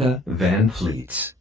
Van Fleets.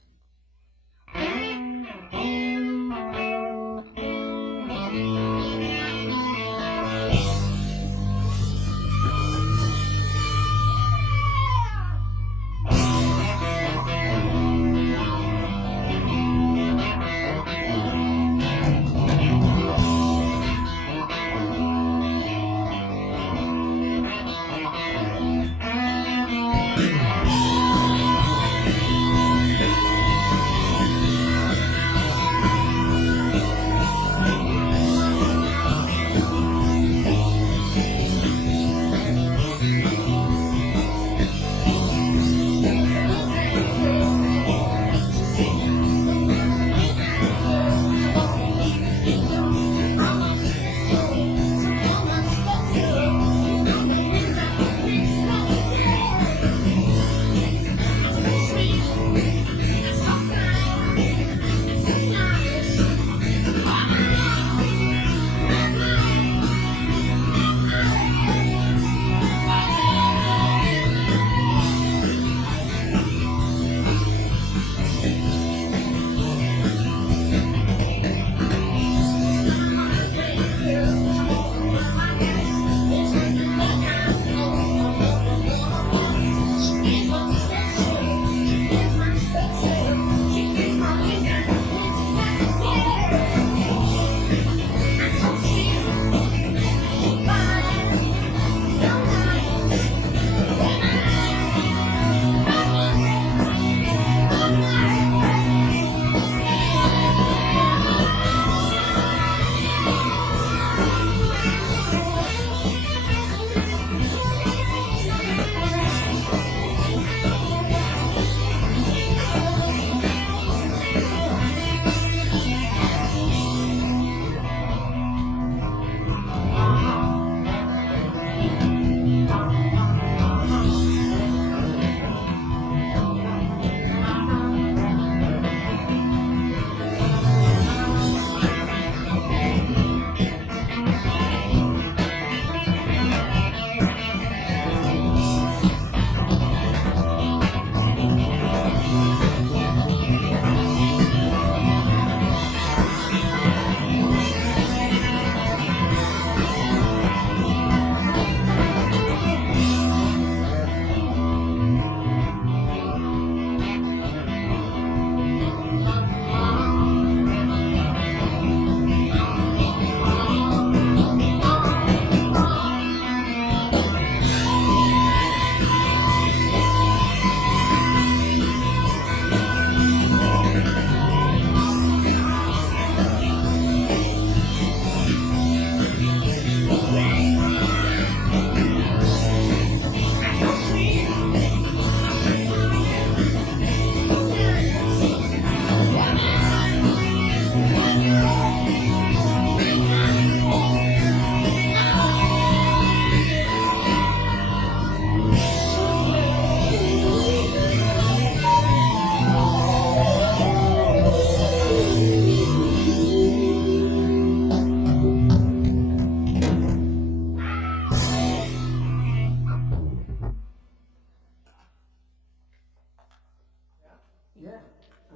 Yeah,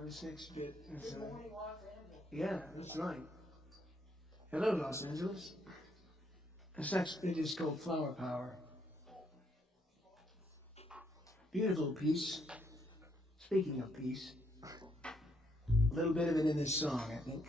6-bit. Yeah, that's right. Hello, Los Angeles. The next bit is called Flower Power. Beautiful piece. Speaking of peace, a little bit of it in this song, I think.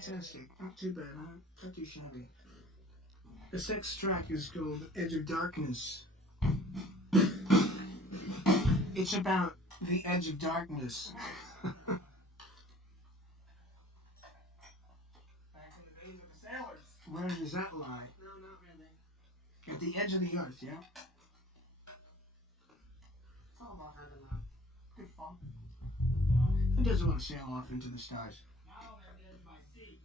Fantastic. Not too bad, huh? Not too shabby. The sixth track is called Edge of Darkness. It's about the edge of darkness. Back in the days of the sailors. Where does that lie? No, not really. At the edge of the earth, yeah? It's all about having good fun. Who doesn't want to sail off into the stars? Now I'm at the edge of my seat.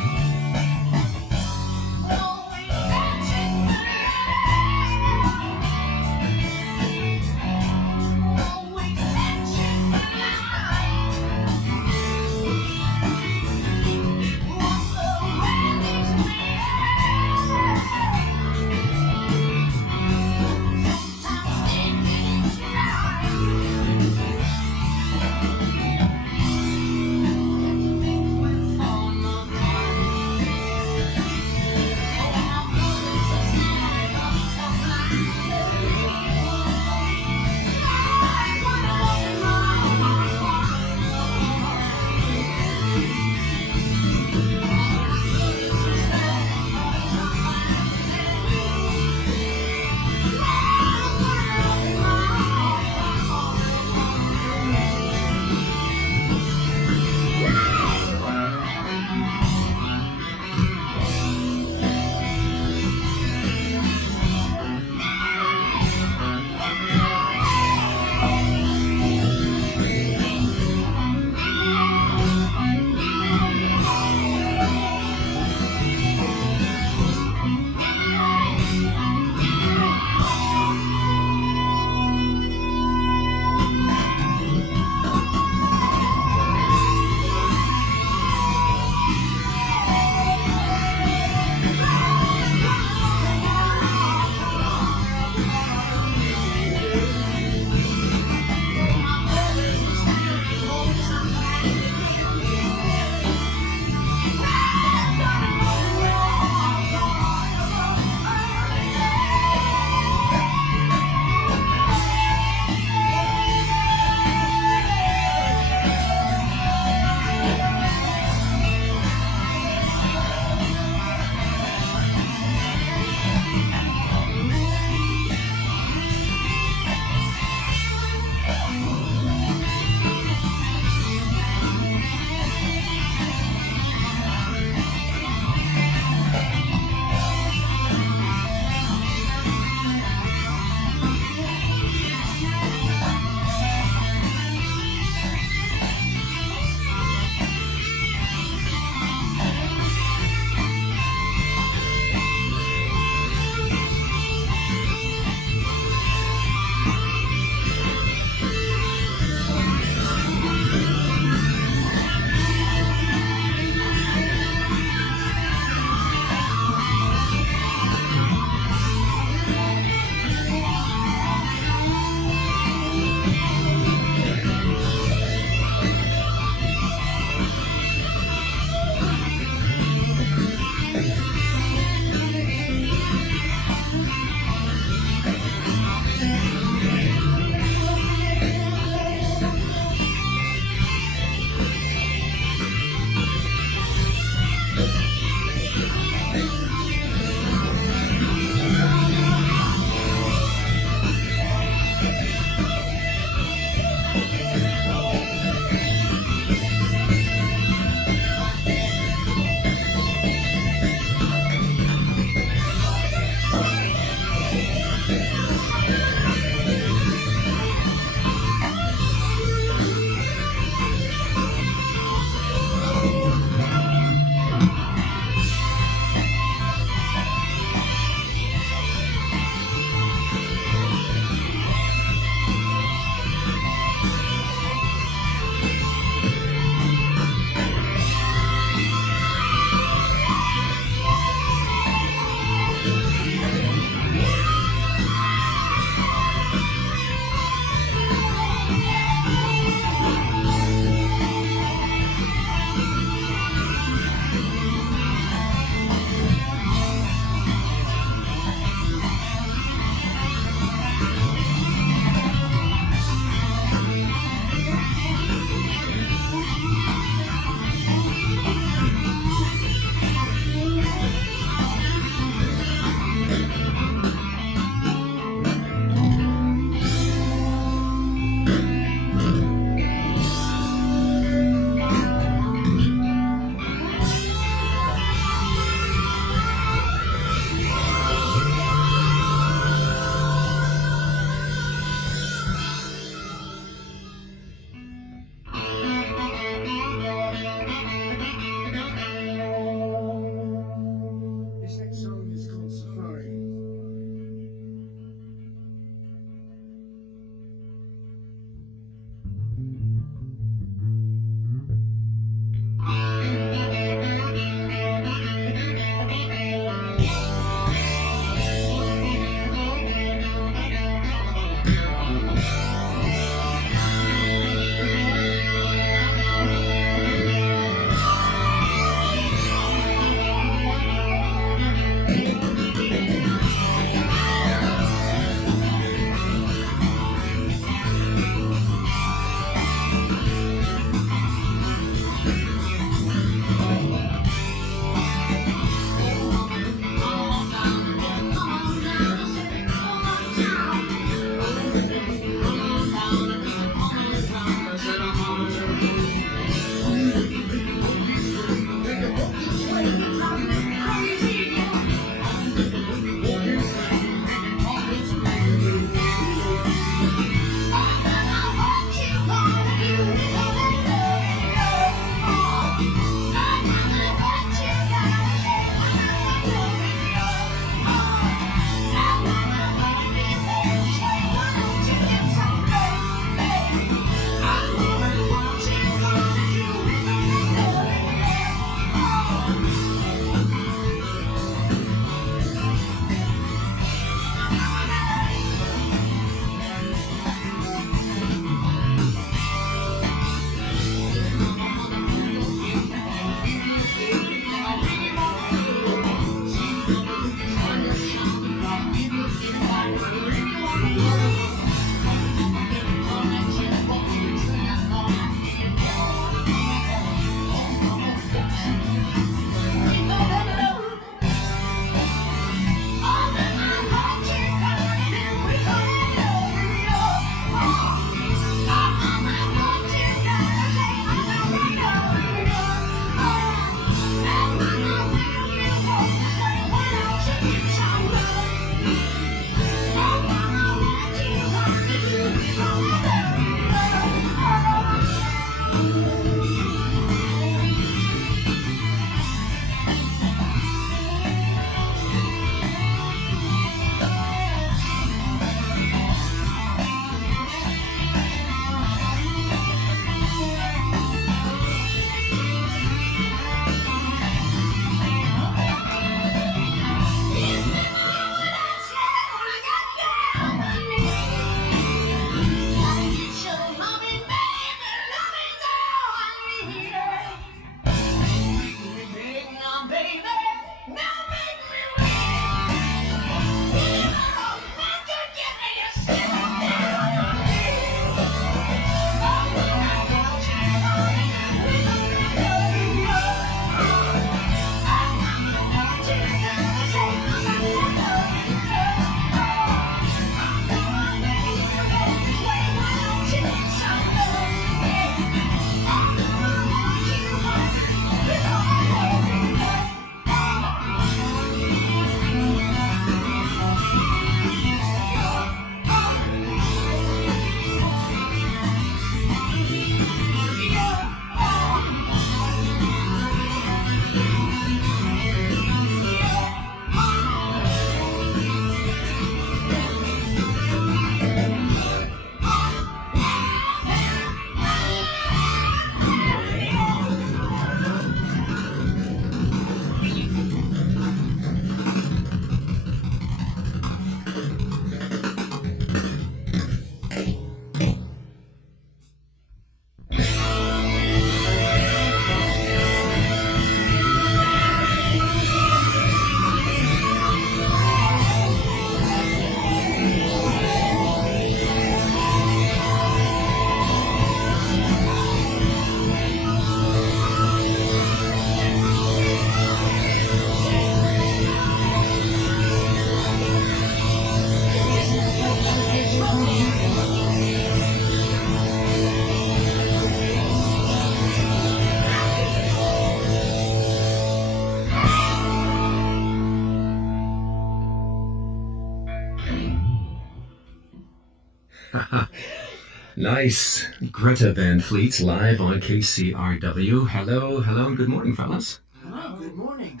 Nice. Greta Van Fleet live on KCRW. Hello, hello, and good morning, fellas. Hello, good morning.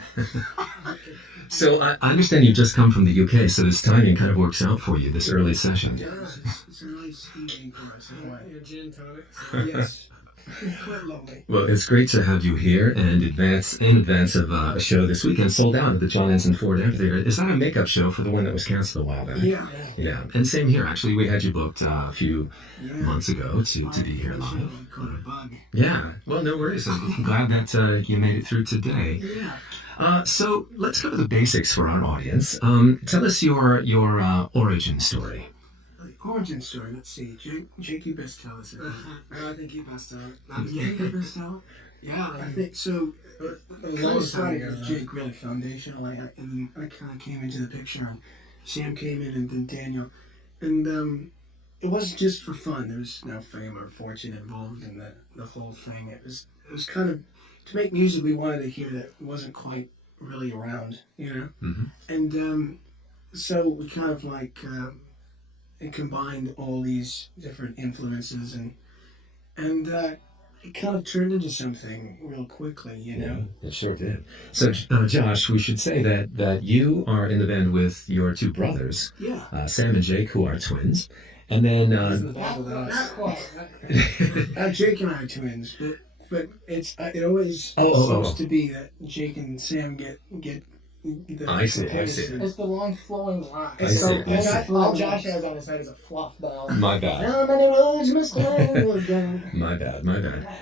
So I understand you've just come from the UK, so this timing kind of works out for you, this early session. Yeah, it's a nice evening for us. Yeah, gin tonic. Yes. Quite lovely. Well, it's great to have you here and in advance of a show this weekend, sold out at the John Anson Ford Amphitheater. Is that a makeup show for the one that was canceled a while back? Yeah. Yeah, and same here. Actually, we had you booked a few months ago to be here live. Caught a bug. Yeah, well, no worries. I'm glad that you made it through today. Yeah. So let's go to the basics for our audience. Tell us your origin story. The origin story, let's see. Jake, you best tell us. I think you best tell it. You think you best tell? Yeah, I think so. a It long all time started ago. with Jake really foundational, and then I kind of came into the picture, and Sam came in, and then Daniel, and it wasn't just for fun. There was no fame or fortune involved in the whole thing. It was kind of to make music we wanted to hear that wasn't quite really around, you know. Mm-hmm. And so we kind of like it combined all these different influences, and it kind of turned into something real quickly, you know. Yeah, it sure did. So, Josh, we should say that you are in the band with your two brothers, Yeah. Sam and Jake, who are twins, and then Not quite. Jake and I are twins, but it's it always seems to be that Jake and Sam get the. I see. It's the long flowing line. I see. All Josh has on his head is a fluff ball. My bad. How many roads must I go? My bad.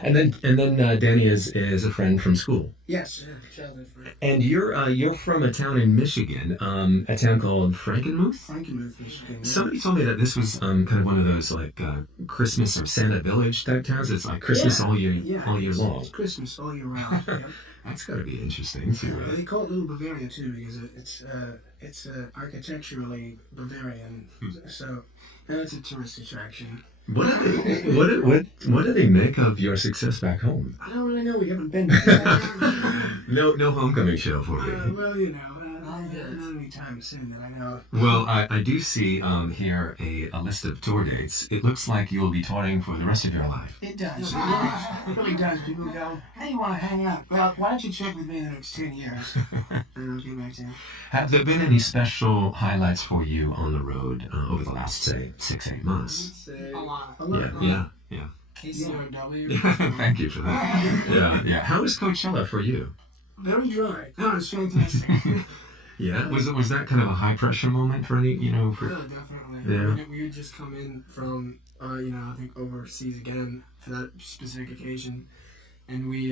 And then Danny is a friend from school. Yes. And you're from a town in Michigan, a town called Frankenmuth. Frankenmuth, Michigan. Somebody told me that this was kind of one of those like Christmas or Santa Village type towns. It's like Christmas all year long. It's Christmas all year round. Yeah. That's got to be interesting too. They call it Little Bavaria too because it's architecturally Bavarian. So, and it's a tourist attraction. What do they make of your success back home? I don't really know. We haven't been there. No homecoming show for you. Well, you know, not anytime soon that I know. Well, I do see here a list of tour dates. It looks like you'll be touring for the rest of your life. It does. It really does. People go, hey, you want to hang out? Well, why don't you check with me in the next 10 years? And I'll get back to you. Have there been any special highlights for you on the road over the last, say, 6-8 months? A lot. Yeah. KCRW. Thank you for that. Yeah. How was Coachella for you? Very dry. No, it's fantastic. Yeah. Was that kind of a high pressure moment for any, for Yeah, definitely. Yeah. We had just come in from, I think overseas again for that specific occasion, and we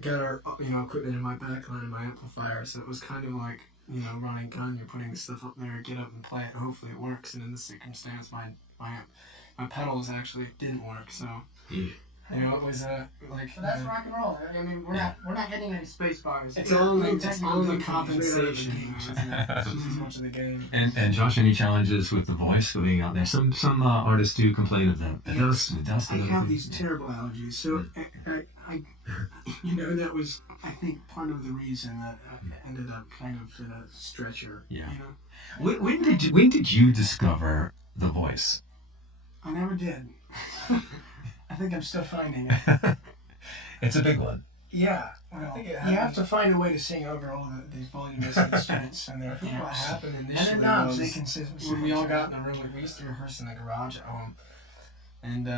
got our, equipment in my backline and my amplifier, so it was kind of like, running gun. You're putting stuff up there, get up and play it, and hopefully it works. And in this circumstance, my pedals actually didn't work, so. Yeah. It was like. But that's rock and roll. I mean, we're not hitting any space bars. It's all the compensation. It's as much of the game. And Josh, any challenges with the voice being out there? Some artists do complain of the dust. I have these terrible allergies, so I that was I think part of the reason that I ended up kind of in a stretcher. Yeah. You know? When did you discover the voice? I never did. I think I'm still finding it. It's a big one. Yeah, well, you have to find a way to sing over all these voluminous instruments and their What amps. happened And initially their knobs, was they can sit. when we all got in the room, like we used to rehearse in the garage at home, and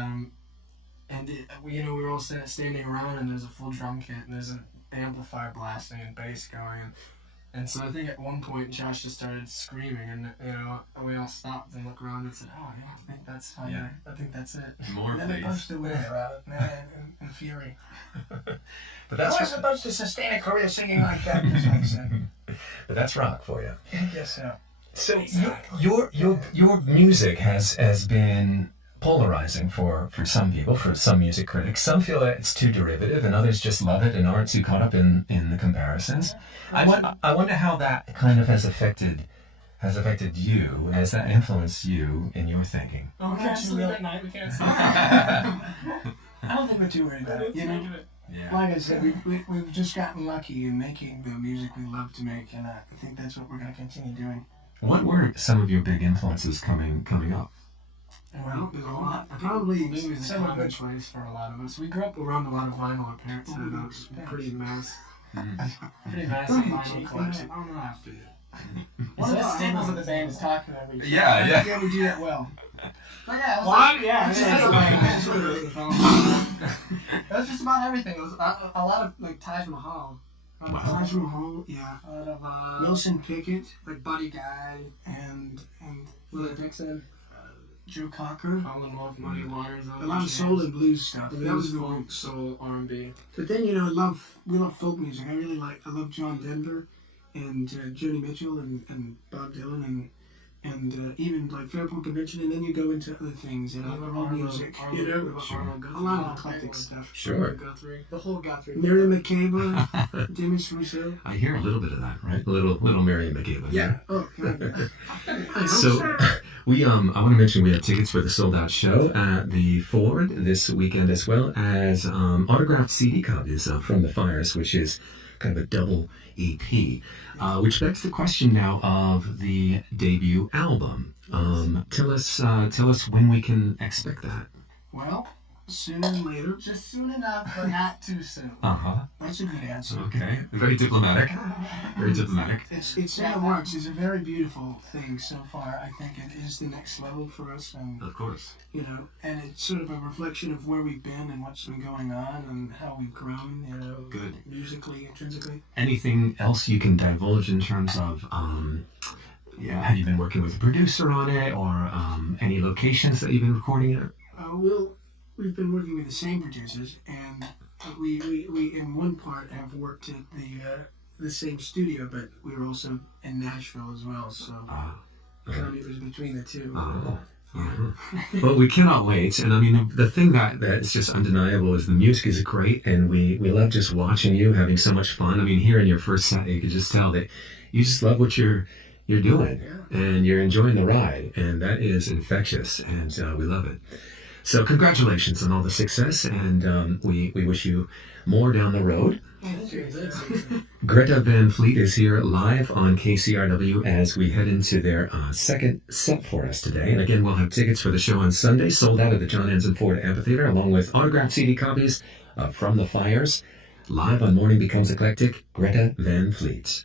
we were all standing around, and there's a full drum kit, and there's an amplifier blasting and bass going, and so I think at one point Josh just started screaming, and we all stopped and looked around and said, "Oh yeah, I think that's how I think that's it." More, And then they please. punched away in fury. But I that's was supposed to sustain a career singing like that. That's what I said. but that's rock for you. Yes, sir. So your music has been polarizing for some people, for some music critics. Some feel that it's too derivative, and others just love it and aren't too caught up in the comparisons. I wonder how that kind of has affected you. Has that influenced you in your thinking? Oh, we can't sleep at night. We can't sleep. I don't think we're too worried about it. Yeah. Like I said, we've just gotten lucky in making the music we love to make, and I think that's what we're going to continue doing. What were some of your big influences coming up? Well, there's a lot. I think Probably Lou is a some of common it. place for a lot of us. We grew up around a lot of vinyl. Our parents had a pretty massive vinyl collection. I don't know after it. One of the staples of the band is talking every day. Yeah, we do that well. But yeah, it was What? like, Yeah, it was just about everything. It was a lot of like Taj Mahal. Taj Mahal, yeah. A lot of Wilson Pickett like Buddy Guy, and Willie Dixon. Joe Cocker. Colin Wolf, Muddy Waters. A lot of soul and blues stuff. That was the folk, one. soul, R&B. But then we love folk music. I love John Denver and Joni Mitchell and Bob Dylan and even like Fairport Convention. And then you go into other things and rock music. A lot of eclectic stuff. Sure. Guthrie. The whole Guthrie. Miriam Makeba, Demis Rousseau. I hear a little bit of that, right? A little Miriam Makeba. Yeah. Oh, God. So I want to mention we have tickets for the sold out show at the Ford this weekend, as well as autographed CD copies from the Fires, which is kind of a double EP, which begs the question now of the debut album. Tell us when we can expect that. Well, sooner than later. Just soon enough, but not too soon. That's a good answer. Okay. Very diplomatic. Very diplomatic. It's in the works. It's a very beautiful thing so far. I think it is the next level for us, and Of course. and it's sort of a reflection of where we've been and what's been going on and how we've grown. Good. Musically, intrinsically. Anything else you can divulge in terms of have you been working with a producer on it, or any locations that you've been recording it? We've been working with the same producers, and we in one part have worked at the same studio, but we were also in Nashville as well. So it was between the two. Well, we cannot wait. And I mean, the thing that is just undeniable is the music is great, and we love just watching you having so much fun. I mean, here in your first set, you could just tell that you just love what you're doing, and you're enjoying the ride, and that is infectious, and we love it. So congratulations on all the success, and we wish you more down the road. Greta Van Fleet is here live on KCRW as we head into their second set for us today. And again, we'll have tickets for the show on Sunday, sold out at the John Hanson Ford Amphitheater, along with autographed CD copies from the Fires. Live on Morning Becomes Eclectic, Greta Van Fleet.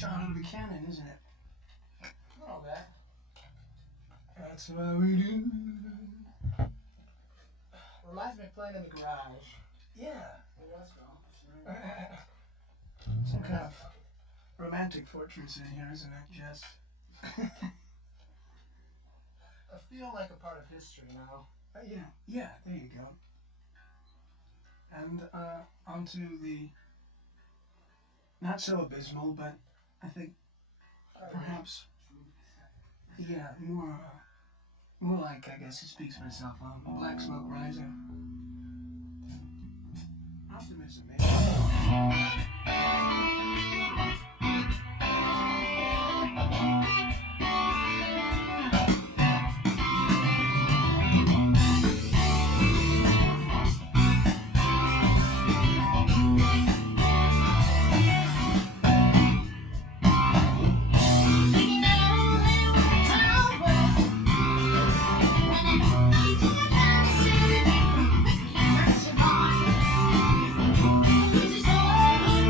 shot out of a cannon, isn't it? A little bit. That's what we do. Reminds me of playing in the garage. Yeah. Well, that's wrong. Some kind of romantic fortress in here, isn't it, Jess? I feel like a part of history now. Yeah, there you go. And onto the not so abysmal, but I think perhaps more like, I guess it speaks for itself. Black Smoke Rising. Optimism, maybe. This is all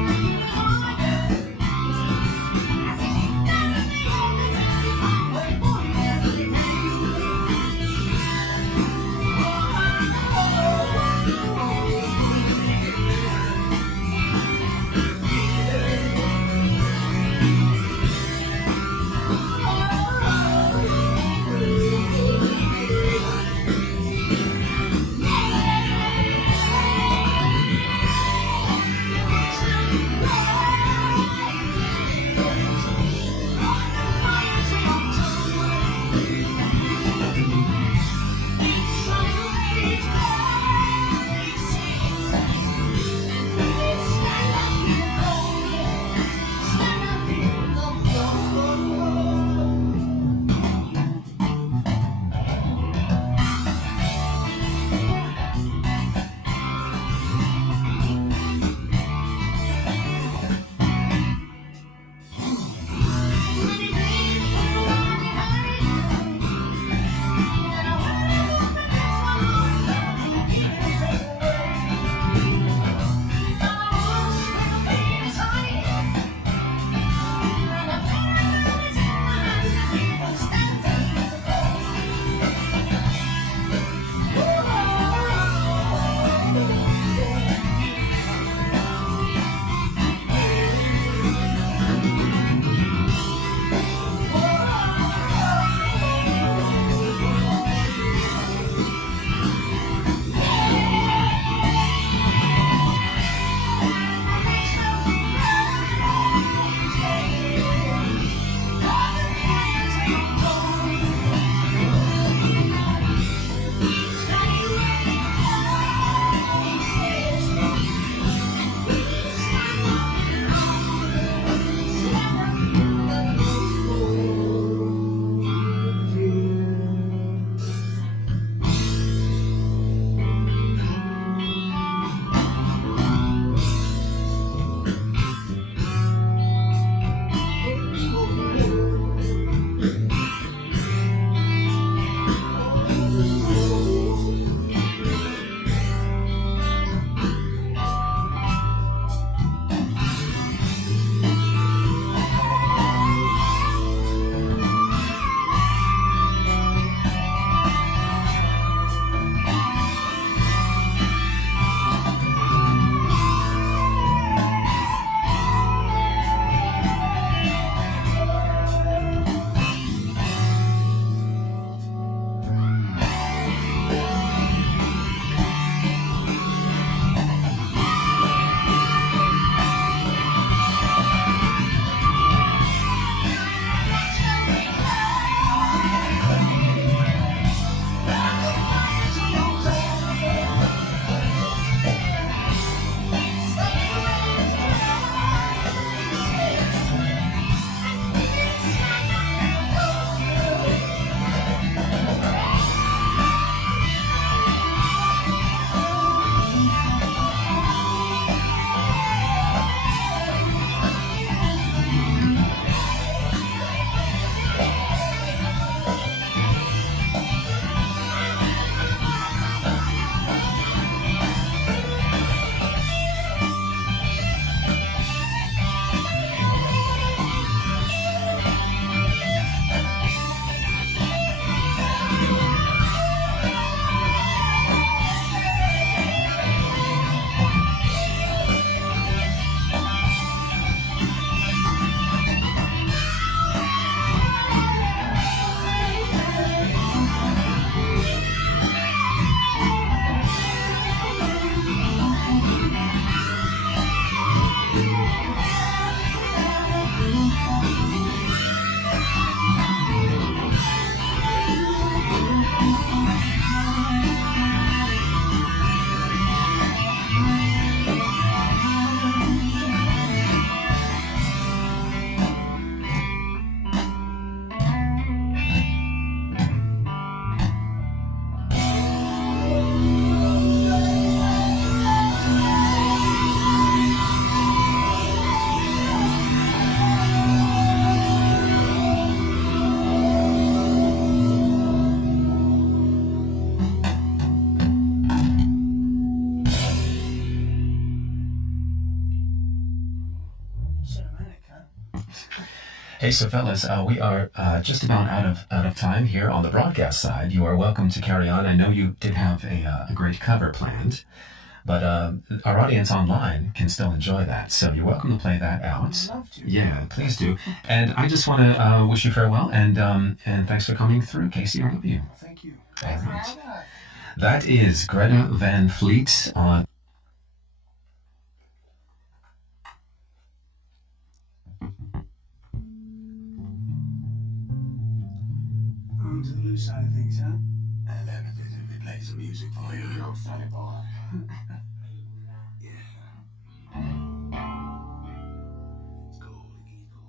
cinematic, huh? Hey, so fellas, we are just about out of time here on the broadcast side. You are welcome to carry on. I know you did have a great cover planned, but our audience online can still enjoy that. So you're welcome to play that out. I'd love to. Yeah, please do. And I just want to wish you farewell and thanks for coming through, KCRW. Well, thank you. All right. That is Greta Van Fleet on. On to the loose side of things, huh? And then we play some music for you. Yo, sonny boy. Gold Eagle.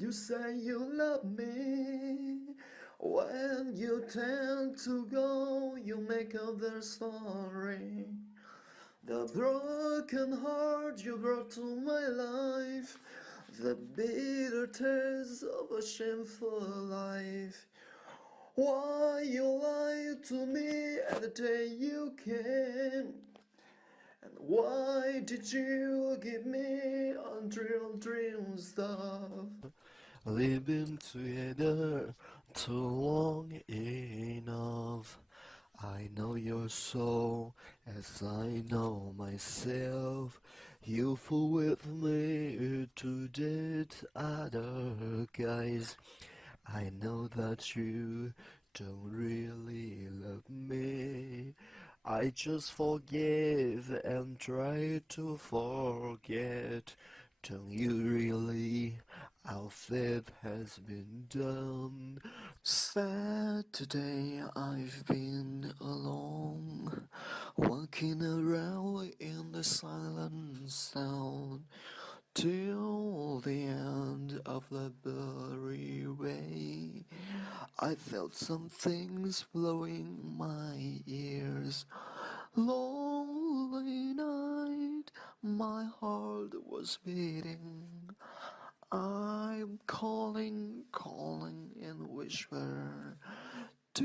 you say you love me? When you tend to go, you make up their story. The broken heart you brought to my life, the bitter taste of a shameful life. Why you lied to me at the day you came? And why did you give me unreal dream stuff? We've been together too long enough. I know your soul as I know myself. You fool with me to date other guys. I know that you don't really love me. I just forgive and try to forget. Don't you really? Our fate has been done. Saturday I've been alone, walking around in the silent sound, till the end of the blurry way. I felt some things blowing my ears. Lonely night, my heart was beating. I'm calling in whisper. Do